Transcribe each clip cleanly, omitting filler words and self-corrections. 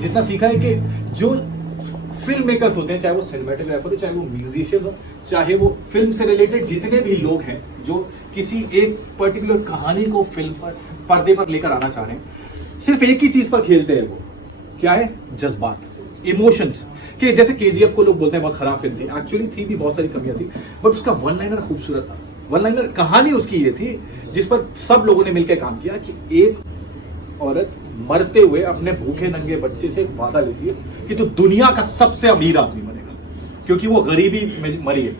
जितना सीखा है कि जो फिल्म मेकर्स होते हैं, चाहे वो सिनेमेटोग्राफर हो, चाहे वो म्यूजिशियन हो, चाहे वो फिल्म से रिलेटेड जितने भी लोग हैं जो किसी एक पर्टिकुलर कहानी को फिल्म पर पर्दे पर लेकर आना चाह रहे हैं, सिर्फ एक ही चीज पर खेलते हैं। वो क्या है? जज्बात, इमोशंस। कि जैसे केजीएफ को लोग बोलते हैं बहुत खराब फिल्म थी, एक्चुअली थी भी, बहुत सारी कमियां थी, बट उसका वन लाइनर खूबसूरत था। वन लाइनर कहानी उसकी ये थी जिस पर सब लोगों ने मिलकर काम किया कि एक औरत मरते हुए अपने भूखे नंगे बच्चे से वादा लेती है कि तो दुनिया का सबसे अमीर आदमी बनेगा, क्योंकि वो गरीबी में मरी है।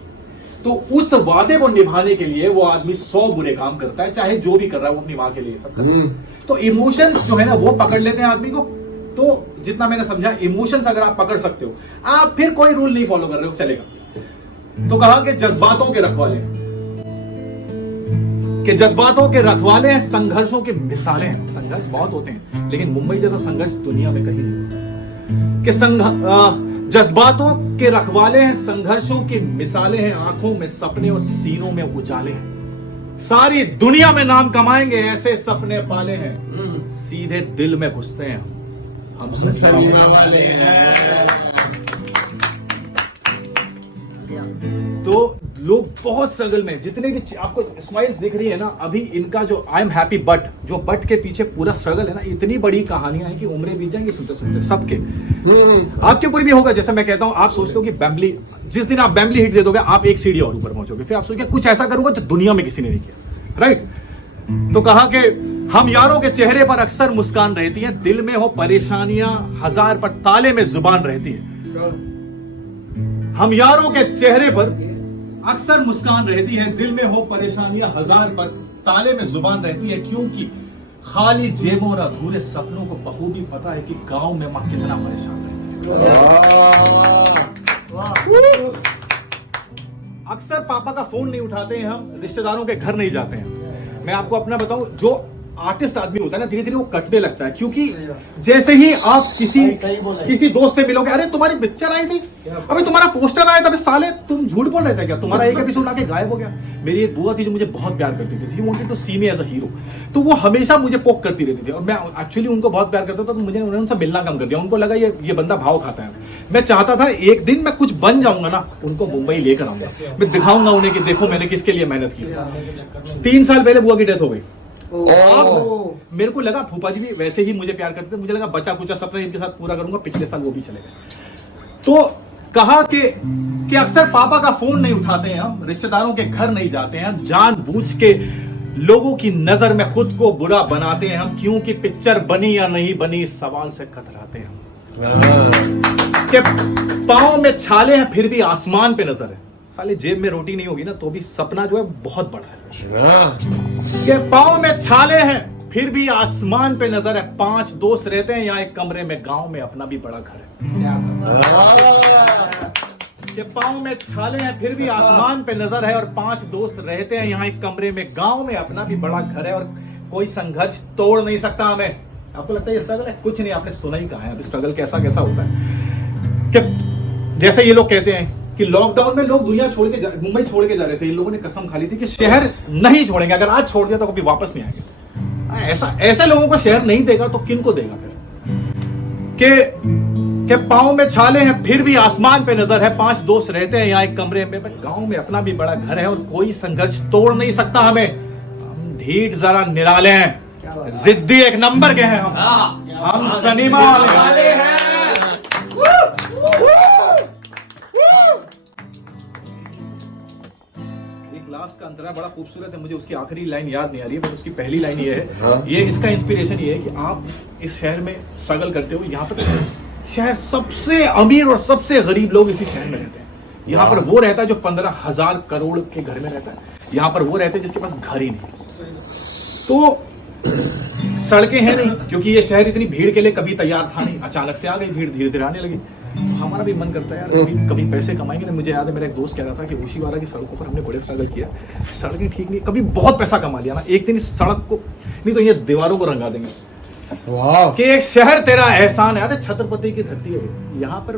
तो उस वादे को निभाने के लिए वो आदमी 100 बुरे काम करता है, चाहे जो भी कर रहा है वो अपनी माँ के लिए सब करता है। तो इमोशंस जो है ना वो पकड़ लेते हैं आदमी को। तो जितना मैंने समझा, इमोशंस अगर आप पकड़ सकते हो, आप फिर कोई रूल नहीं फॉलो कर रहे हो, चलेगा। तो कहा कि जज्बातों के रखवाले हैं, कि जज्बातों के रखवाले हैं, संघर्षों के मिसालें हैं। संघर्ष बहुत होते हैं, लेकिन मुंबई जैसा संघर्ष दुनिया में कहीं नहीं होता। कि जज्बातों के रखवाले हैं, संघर्षों की मिसालें हैं, आंखों में सपने और सीनों में उजाले हैं। सारी दुनिया में नाम कमाएंगे, ऐसे सपने पाले हैं, सीधे दिल में घुसते हैं हम सनीमा वाले हैं। तो लोग बहुत स्ट्रगल में, जितने भी आपको स्माइल्स दिख रही है ना अभी, इनका जो आई एम हैप्पी बट, जो बट के पीछे पूरा स्ट्रगल है ना, इतनी बड़ी कहानियां हैं कि उम्रें बीत जाएंगी सुनते सुनते सबके। आपके ऊपर भी होगा। जैसे मैं कहता हूं, आप सोचते हो कि बैम्बली, जिस दिन आप बैम्बली हिट दे दोगे आप एक सीढ़ी और ऊपर पहुंचोगे, फिर आप सोचोगे कुछ ऐसा करूंगा जो दुनिया में किसी ने नहीं किया, राइट? तो कहा कि हम यारों के चेहरे पर अक्सर मुस्कान रहती है, दिल में हो परेशानियां हजार पर ताले में जुबान रहती है। हम यारों के चेहरे पर अक्सर मुस्कान रहती है, दिल में हो परेशानियां हजार पर ताले में जुबान रहती है, क्योंकि खाली जेबों और अधूरे सपनों को बखूबी पता है कि गांव में मां कितना परेशान रहती है। अक्सर पापा का फोन नहीं उठाते हैं हम, रिश्तेदारों के घर नहीं जाते हैं। मैं आपको अपना बताऊं, जो आर्टिस्ट आदमी होता है ना, धीरे धीरे वो कटने लगता है, क्योंकि जैसे ही आप किसी दोस्त से मिलोगे, अरे तुम्हारी पिक्चर आई थी, अभी तुम्हारा पोस्टर आया था, अबे साले तुम झूठ बोल रहे थे क्या, तुम्हारा एक एपिसोड आके गायब हो गया। मेरी एक बुआ थी जो मुझे बहुत प्यार करती थी, she wanted to see me as a hero, तो वो हमेशा मुझे पोक करती रहती थी, और मैं एक्चुअली उनको बहुत प्यार करता था, तो मुझे उन्होंने उनसे मिलना कम कर दिया। उनको लगा ये बंदा भाव खाता है। मैं चाहता था एक दिन मैं कुछ बन जाऊंगा ना, उनको मुंबई लेकर आऊंगा, मैं दिखाऊंगा उन्हें कि देखो मैंने किसके लिए मेहनत की। 3 साल पहले बुआ की डेथ हो गई। मेरे को लगा फूफा जी भी वैसे ही मुझे प्यार करते थे, मुझे लगा बचा कुचा सपना इनके साथ पूरा करूंगा, पिछले साल वो भी चले गए। तो कहा कि अक्सर पापा का फोन नहीं उठाते हैं हम, रिश्तेदारों के घर नहीं जाते हैं, जानबूझ के लोगों की नजर में खुद को बुरा बनाते हैं हम, क्योंकि पिक्चर बनी या नहीं बनी इस सवाल से कतराते हैं हम। कि पांव में छाले हैं फिर भी आसमान पे नजर है, साले जेब में रोटी नहीं होगी ना तो भी सपना जो है बहुत बड़ा है। कि पांव में छाले हैं फिर भी आसमान पे नजर है, 5 दोस्त रहते हैं यहाँ एक कमरे में, गांव में अपना भी बड़ा घर है। कि पांव में छाले हैं फिर भी आसमान पे नजर है, और 5 दोस्त रहते हैं यहाँ एक कमरे में, गांव में अपना भी बड़ा घर है, और कोई संघर्ष तोड़ नहीं सकता हमें। आपको लगता है ये स्ट्रगल है? कुछ नहीं, आपने सुना ही कहा है अभी स्ट्रगल कैसा कैसा होता है। कि जैसे ये लोग कहते हैं कि लॉकडाउन में लोग दुनिया छोड़ के मुंबई छोड़ के जा रहे थे, इन लोगों ने कसम खा ली थी कि शहर नहीं छोड़ेंगे, अगर आज छोड़ दिया तो कभी वापस नहीं आएंगे। ऐसे लोगों को शहर नहीं देगा तो किन को देगा फिर? के पांव में छाले हैं फिर भी आसमान पे नजर है, 5 दोस्त रहते हैं यहाँ एक कमरे में, गांव में अपना भी बड़ा घर है, और कोई संघर्ष तोड़ नहीं सकता हमें। हम ढीठ जरा निराले हैं, जिद्दी एक नंबर के हैं हम सनीमा वाले हैं। लास्ट का अंतरा बड़ा खूबसूरत है, मुझे उसकी आखिरी लाइन याद नहीं आ रही है, बट उसकी पहली लाइन ये है, ये इसका इंस्पिरेशन ये है कि आप इस शहर में स्ट्रगल करते हो, यहाँ पर शहर सबसे अमीर और सबसे गरीब लोग इसी शहर में रहते हैं। यहाँ पर वो रहता है जो 15,000 करोड़ के घर में रहता है, यहाँ पर वो रहते हैं जिसके पास घर ही नहीं। तो सड़कें हैं नहीं, क्योंकि ये शहर इतनी भीड़ के लिए कभी तैयार था नहीं, अचानक से आ गई भीड़, धीरे धीरे आने लगी। हमारा भी मन करता है यार कभी पैसे कमाएंगे ना। मुझे याद है मेरा एक दोस्त कह रहा था कि ओशीवारा की सड़कों पर हमने बड़े स्ट्रगल किया, सड़कें ठीक नहीं, कभी बहुत पैसा कमा लिया ना, एक दिन इस सड़क को नहीं तो ये दीवारों को रंगा देंगे। वाह, कि एक शहर तेरा एहसान है। अरे छत्रपति की धरती है, यहाँ पर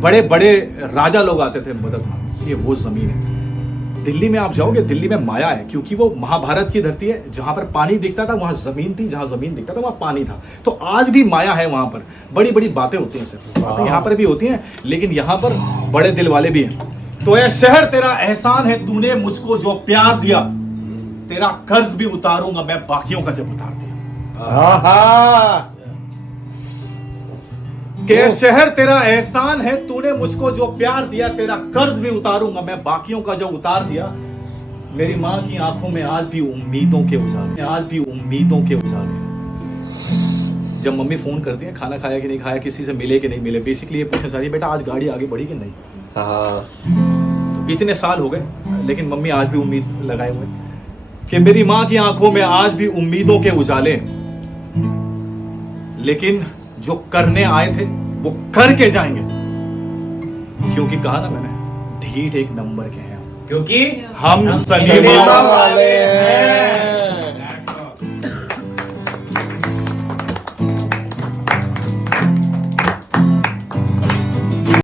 बड़े बड़े राजा लोग आते थे मदद मांगने, ये वो जमीन है। दिल्ली में आप जाओगे, दिल्ली में माया है, क्योंकि वो महाभारत की धरती है। जहां पर पानी दिखता था वहां जमीन थी, जहां जमीन दिखता था वहां पानी था। तो आज भी माया है वहां पर। बड़ी बड़ी बातें होती हैं सर, बातें यहाँ पर भी होती हैं, लेकिन यहाँ पर बड़े दिल वाले भी हैं। तो ऐ शहर तेरा एहसान है, तूने मुझको जो प्यार दिया, तेरा कर्ज भी उतारूंगा मैं बाकियों का जब उतार दिया। कि शहर तेरा एहसान है, तूने मुझको जो प्यार दिया, तेरा कर्ज भी उतारूंगा मैं बाकियों का जो उतार दिया। मेरी माँ की आंखों में आज भी उम्मीदों के उजाले, आज भी उम्मीदों के उजाले। जब मम्मी फोन करती है, खाना खाया कि नहीं खाया, किसी से मिले कि नहीं मिले, बेसिकली ये पूछना चाह रही है, बेटा आज गाड़ी आगे बढ़ी कि नहीं। तो इतने साल हो गए, लेकिन मम्मी आज भी उम्मीद लगाए हुए कि मेरी माँ की आंखों में आज भी उम्मीदों के उजाले। लेकिन जो करने आए थे वो करके जाएंगे, क्योंकि कहा ना मैंने, ढीठ एक नंबर के हैं, क्योंकि हम सलीमा वाले हैं।